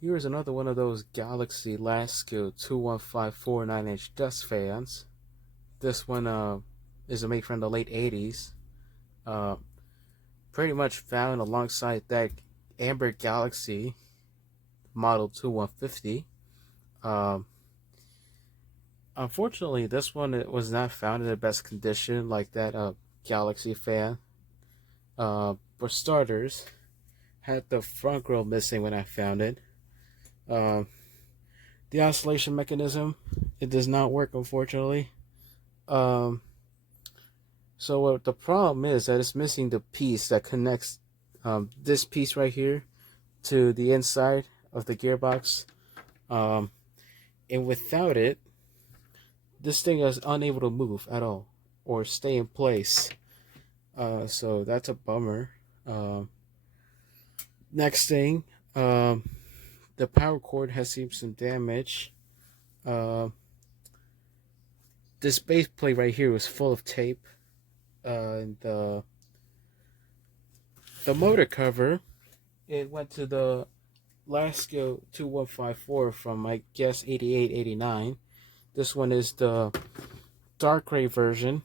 Here's another one of those Galaxy Lasko 21549 9-inch dust fans. This one is made from the late 80s. Uh, Pretty much found alongside that Amber Galaxy model 2150. Um, Unfortunately, this one it was not found in the best condition like that Galaxy fan. For starters, had the front grill missing when I found it. Um, the oscillation mechanism, it does not work unfortunately. Um, so what the problem is that it's missing the piece that connects this piece right here to the inside of the gearbox. Um, and without it, this thing is unable to move at all or stay in place. So that's a bummer. Next thing, the power cord has seen some damage. Uh, this base plate right here was full of tape. And the motor cover, it went to the Lasko 2154 from I guess 88, 89. This one is the dark gray version.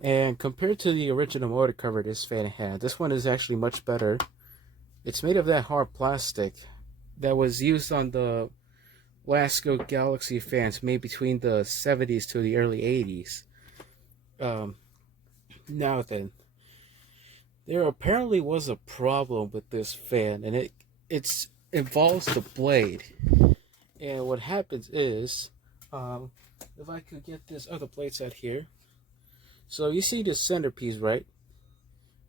And compared to the original motor cover this fan had, this one is actually much better. It's made of that hard plastic that was used on the Lasko Galaxy fans made between the 70s to the early 80s. Now then, there apparently was a problem with this fan, and it involves the blade. And what happens is, if I could get this other blade set here. So you see the centerpiece, right?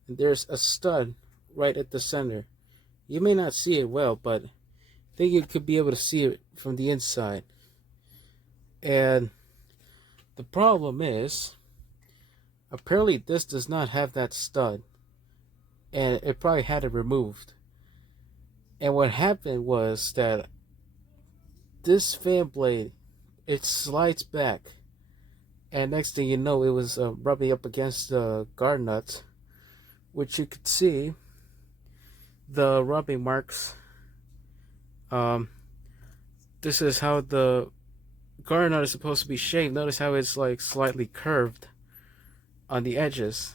And there's a stud right at the center. You may not see it well, but I think you could be able to see it from the inside. And the problem is, apparently this does not have that stud. And it probably had it removed. And what happened was that this fan blade, it slides back. And next thing you know, it was rubbing up against the guard nuts, which you could see the rubbing marks. This is how the guard nut is supposed to be shaped. Notice how it's like slightly curved on the edges.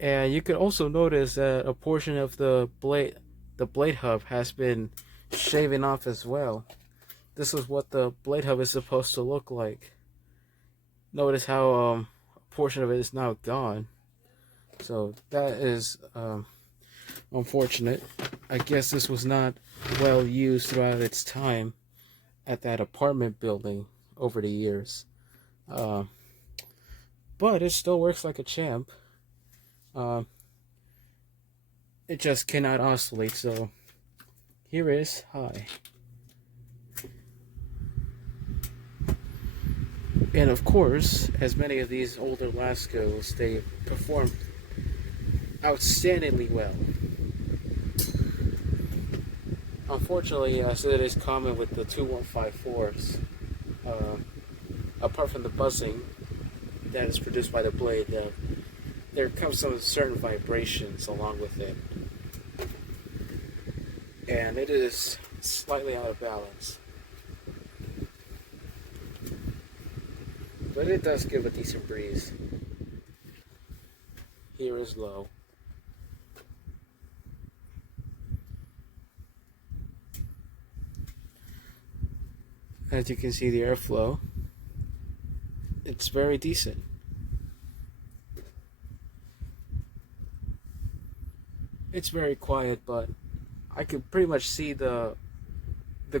And you can also notice that a portion of the blade hub has been shaven off as well. This is what the blade hub is supposed to look like. Notice how a portion of it is now gone. So that is unfortunate. I guess this was not well used throughout its time at that apartment building over the years. But it still works like a champ. It just cannot oscillate, so here is high. And of course, as many of these older Laskos, they perform outstandingly well. Unfortunately, as it is common with the 2154s, apart from the buzzing that is produced by the blade, there comes some certain vibrations along with it. And it is slightly out of balance. But it does give a decent breeze. Here is low. As you can see, the airflow, it's very decent. It's very quiet, but I can pretty much see the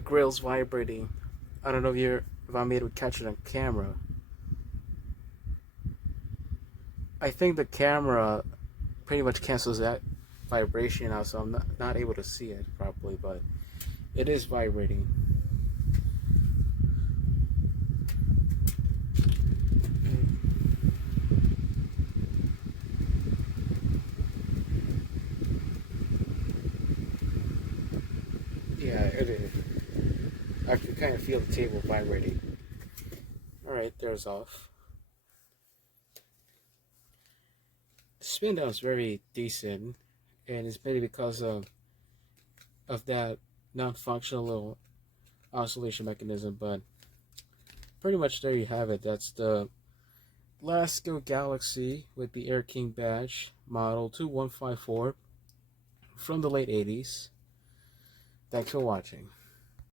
grills vibrating. I don't know if I'm able to catch it on camera. I think the camera pretty much cancels that vibration out, so I'm not able to see it properly, but it is vibrating. Yeah, it is. I can kind of feel the table vibrating. Alright, there's off. The spin down is very decent, and it's maybe because of that non-functional little oscillation mechanism. But pretty much there you have it. That's the Lasko Galaxy with the Air King badge, model 2154 from the late 80s. Thanks for watching.